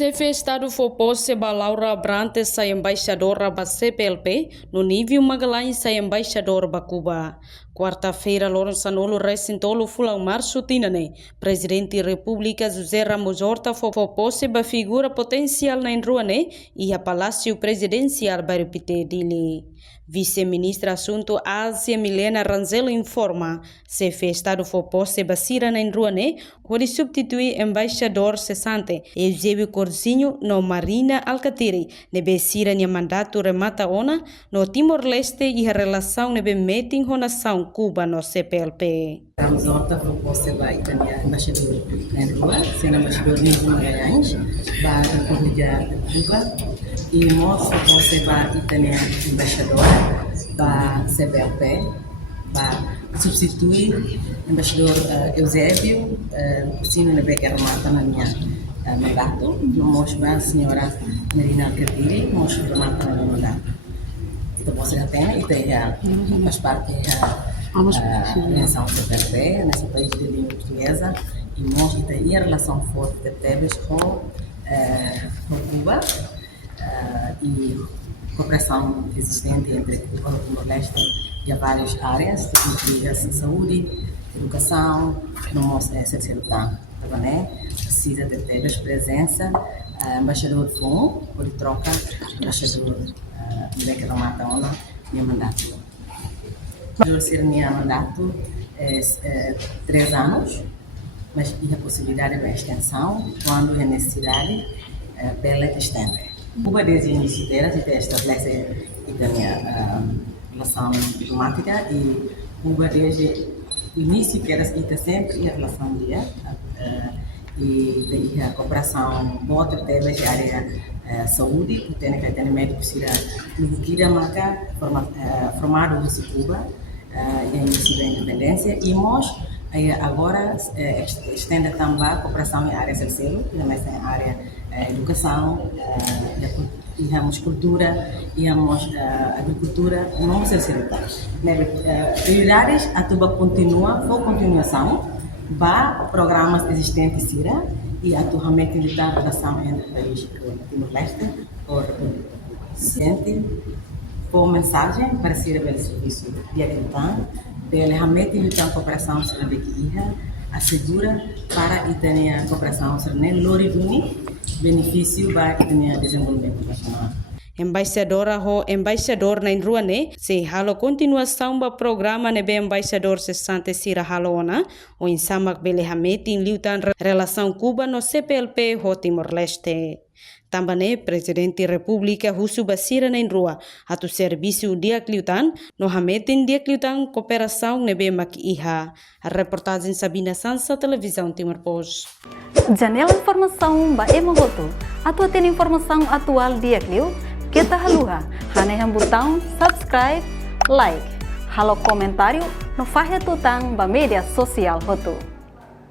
Chefe Estado Foposse Laura Abrantes, a embaixadora da CPLP, no nível Magalhães, a embaixadora da Cuba. Quarta-feira, Lourenço Sanolo recentolo Fulão Março Tinane, Presidente da República José Ramos Horta Foposse ba figura potencial na Enruane e a Palácio Presidencial para repetir dele. Vice-ministra Assunto Ásia Milena Ranzelo informa, chefe Estado Foposse Basira na Enruane, pode substituir embaixador cessante Eusébio Corzinho no Marina Alcatiri, nebe sira nia mandato remata ona no Timor-Leste e a relação nebe meeting com nação Cuba no CPLP. Ramos Horta Foposse ba itania embaixador na Enrua, sendo embaixador de Magalhães, ba República de Cuba, e nós Foposse ba itania embaixadora ba CPLP, ba substituir embaixador Eusébio Corzinho nebe que remata na minha mandato, nós ba a senhora Marina Alcatiri, nós remata na minha mandato. Então você já tem, e faz parte da relação CPLP, nesse país de língua portuguesa, e nós temos a relação forte que temos com Cuba e cooperação existente entre Cuba e Timor-Leste e várias áreas, incluindo saúde, educação, nós também precisa de ter presença, embaixador FUN, por troca, embaixador Beca da Mataona, meu mandato. Vou ser meu mandato 3 anos, mas e a possibilidade de extensão quando é necessidade pela estende. Cuba desde o início dela se estabelece a relação diplomática e Cuba desde o início que era sempre a relação e a cooperação com outra teve a área saúde, que tem que ter médicos que marca formado em Cuba e início da independência e nós agora estende também a cooperação em área terceira, que também tem a área educação, e temos cultura, e temos agricultura, não sei se prioridades a tuba continua, for continuação, para programas existentes sira e a tua militar relação entre o país e Timor-Leste ou República. Sente por mensagem para ser o serviço de agricultura, pela realmente militar cooperação sobre a assegura para a ter a cooperação sobre o Loriduni, benefício para o desenvolvimento nacional. Embaixadora ho embaixador na Enruane, se halo continuação do programa nebe embaixador cessante sira halona, o insamak bele hameti in liutan relação Cuba no CPLP ho Timor-Leste. Também Presidente da República Russo Basira na Enrua, atu serviço dia liutan, no hametin dia liutan cooperação nebe makiha. A reportagem Sabina Sansa, Televisão Timor-Post. Janela informação ba emogoto, atu tem informação atual dia liu. Kita haluha, haneham botão subscribe, like, halo comentário no faixa tutang ba media social hotu.